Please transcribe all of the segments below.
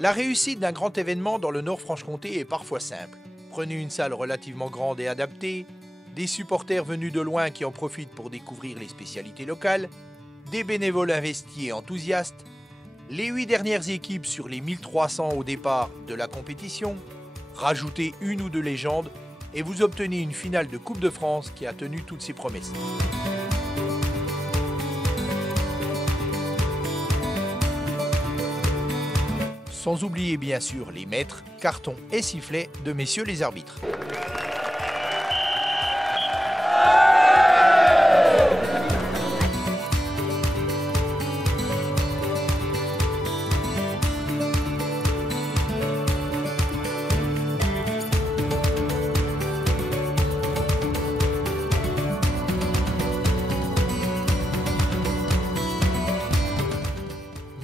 La réussite d'un grand événement dans le Nord-Franche-Comté est parfois simple. Prenez une salle relativement grande et adaptée, des supporters venus de loin qui en profitent pour découvrir les spécialités locales, des bénévoles investis et enthousiastes, les 8 dernières équipes sur les 1300 au départ de la compétition, rajoutez une ou deux légendes et vous obtenez une finale de Coupe de France qui a tenu toutes ses promesses. Sans oublier bien sûr les maîtres, cartons et sifflets de messieurs les arbitres.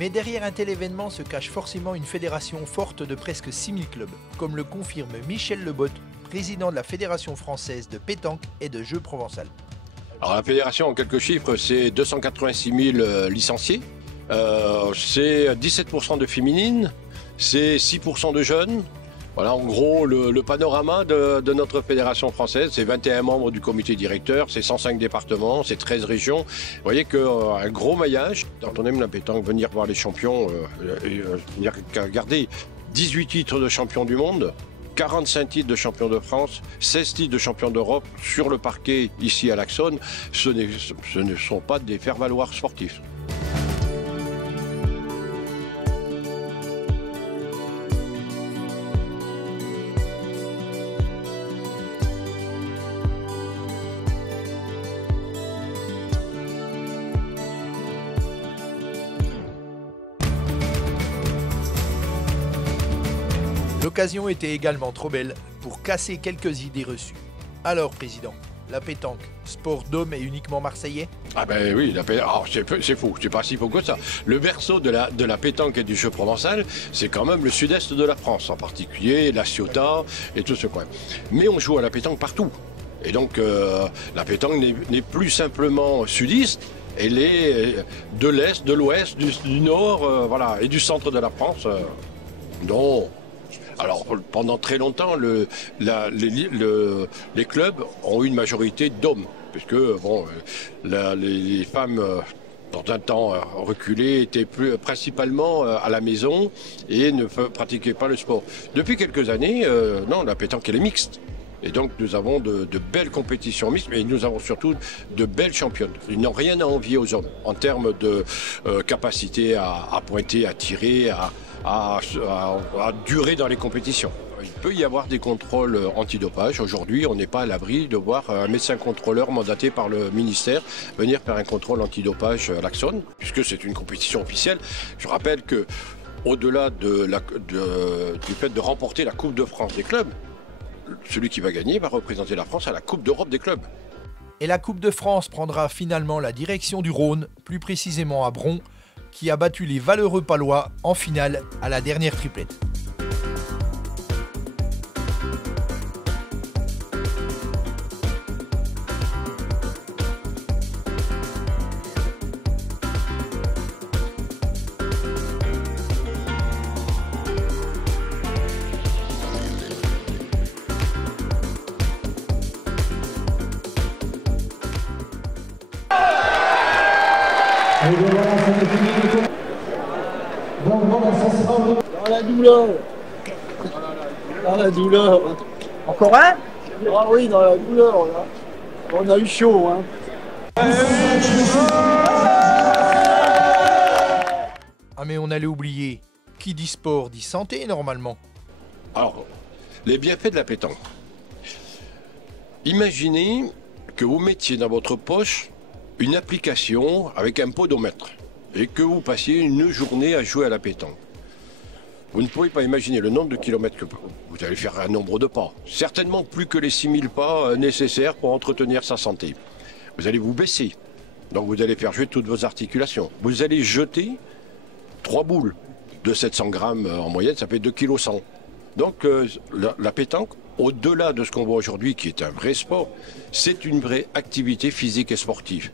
Mais derrière un tel événement se cache forcément une fédération forte de presque 6000 clubs, comme le confirme Michel Lebotte, président de la Fédération française de pétanque et de jeux provençal. Alors la fédération, en quelques chiffres, c'est 286 000 licenciés, c'est 17% de féminines, c'est 6% de jeunes. Voilà en gros le panorama de notre fédération française. C'est 21 membres du comité directeur, c'est 105 départements, c'est 13 régions. Vous voyez qu'un gros maillage. Quand on aime la pétanque, venir voir les champions, regardez 18 titres de champion du monde, 45 titres de champion de France, 16 titres de champion d'Europe sur le parquet ici à l'Axone. Ce ne sont pas des faire-valoir sportifs. L'occasion était également trop belle pour casser quelques idées reçues. Alors, Président, la pétanque, sport d'homme et uniquement marseillais? Ah ben oui, c'est faux, c'est pas si faux que ça. Le berceau de la pétanque et du jeu provençal, c'est quand même le sud-est de la France, en particulier la Ciotat et tout ce coin. Mais on joue à la pétanque partout. Et donc la pétanque n'est plus simplement sudiste, elle est de l'est, de l'ouest, du nord, voilà, et du centre de la France. Non. Alors pendant très longtemps, les clubs ont eu une majorité d'hommes, puisque bon, les femmes, dans un temps reculé, étaient principalement à la maison et ne pratiquaient pas le sport. Depuis quelques années, non, la pétanque elle est mixte. Et donc nous avons de belles compétitions mixtes, mais nous avons surtout de belles championnes. Ils n'ont rien à envier aux hommes en termes de capacité à pointer, à tirer, à durer dans les compétitions. Il peut y avoir des contrôles antidopage. Aujourd'hui, on n'est pas à l'abri de voir un médecin contrôleur mandaté par le ministère venir faire un contrôle antidopage à l'Axone, puisque c'est une compétition officielle. Je rappelle que au-delà du fait de remporter la Coupe de France des clubs, celui qui va gagner va représenter la France à la Coupe d'Europe des clubs. Et la Coupe de France prendra finalement la direction du Rhône, plus précisément à Bron, qui a battu les valeureux palois en finale à la dernière triplette. Dans la douleur. Dans la douleur. Encore un? Ah oui, dans la douleur, là. On a eu chaud, hein. Ah mais on allait oublier, qui dit sport dit santé normalement. Alors, les bienfaits de la pétanque. Imaginez que vous mettiez dans votre poche une application avec un podomètre et que vous passiez une journée à jouer à la pétanque. Vous ne pouvez pas imaginer le nombre de kilomètres que vous allez faire, un nombre de pas. Certainement plus que les 6000 pas nécessaires pour entretenir sa santé. Vous allez vous baisser, donc vous allez faire jouer toutes vos articulations. Vous allez jeter 3 boules de 700 grammes en moyenne, ça fait 2,1 kg. Donc la pétanque, au-delà de ce qu'on voit aujourd'hui, qui est un vrai sport, c'est une vraie activité physique et sportive.